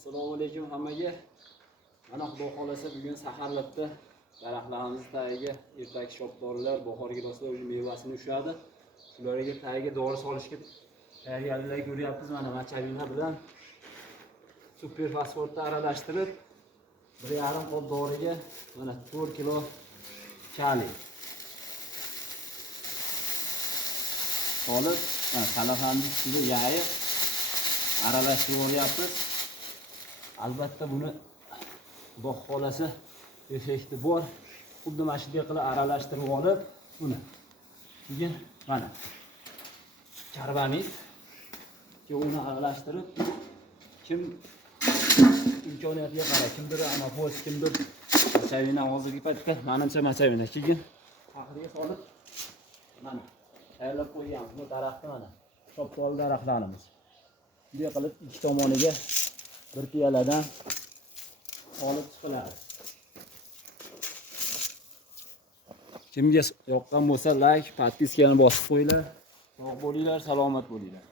Assalomu alaykum hammaga. Mana xudo xolasa bugun saharlikda daraxtlarimiz tagiga ertaki shopdorlar bahor giloslar o'z mevasini ushladi. Ularga tagiga dori solishga tayyorgarlik ko'ryapmiz. Mana machavina bilan super fosforni aralashtirib 1,5 qop doriga mana 4 kilo kali solib, salafanni ichiga yayib aralashtirib olyapmiz. Albatta buni xudo xolasa effekti bor. Xuddi mana shunday qilib aralashtirib olib, buni keyin mana karbamid uni aralashtirib, kim imkoniyatiga qarab, kimdir anapoz, kimdir machavina, hozirgi paytda menimcha machavina keyin taxliga solib mana tayyorlab qo'yganmiz. Bu daraxtni mana shopdor daraxtlarimiz. Bunday qilib ikki tomoniga bir piyoladan olib chiqiladi. Kimga yoqqan bo'lsa like, podpiskani bosib qo'yinglar. Sog' bo'linglar, salomat bo'linglar.